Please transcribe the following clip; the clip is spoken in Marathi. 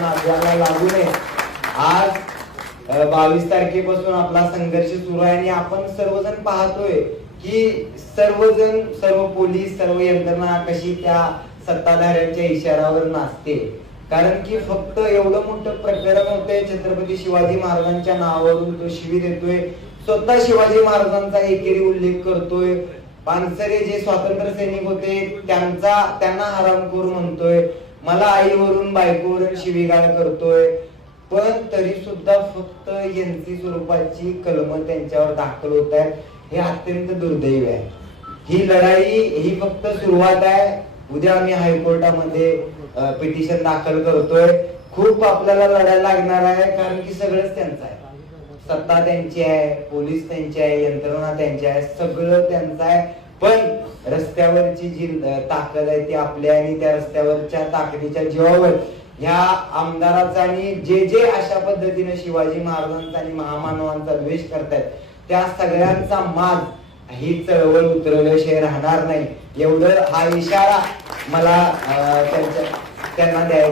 नादाला लागू नये. आज 22 तारखेपासून आपला संघर्ष सुरू आहे आणि आपण सर्वजण पाहतोय की सर्व पोलीस सर्व यंत्रणा कशी त्या सत्ताधाऱ्यांच्या इशाऱ्यावर नाचते. कारण की फक्त एवढं मोठं प्रकरण होतंय, छत्रपती शिवाजी महाराजांच्या नावावरून तो शिवी देतोय, स्वतः शिवाजी महाराजांचा एकेरी उल्लेख करतोय, पानसरे जे स्वातंत्र्य सैनिक होते त्यांना हरामखोर म्हणतोय, मला आईवरून बायकोवरून शिवीगाळ करतोय. पण तरी सुद्धा फक्त एनसी स्वरूपाची कलम त्यांच्यावर दाखल होत आहेत. हे अत्यंत दुर्दैव आहे. ही लढाई ही फक्त सुरुवात आहे. उद्या आम्ही हायकोर्टामध्ये पिटिशन दाखल करतोय. खूप आपल्याला लढायला लागणार आहे, कारण की सगळंच त्यांचं आहे. सत्ता त्यांची आहे, पोलीस त्यांची आहे, यंत्रणा त्यांची आहे, सगळं त्यांचं आहे. पण रस्त्यावरची जी ताकद आहे ती आपली आहे आणि त्या रस्त्यावरच्या ताकदीच्या जीवावर ह्या आमदाराचा आणि जे अशा पद्धतीने शिवाजी महाराजांचा आणि महामानवांचा द्वेष करतायत त्या सगळ्यांचा माज ही चळवळ उतरवल्याशिवाय राहणार नाही. एवढं हा इशारा मला त्यांना द्यायचा.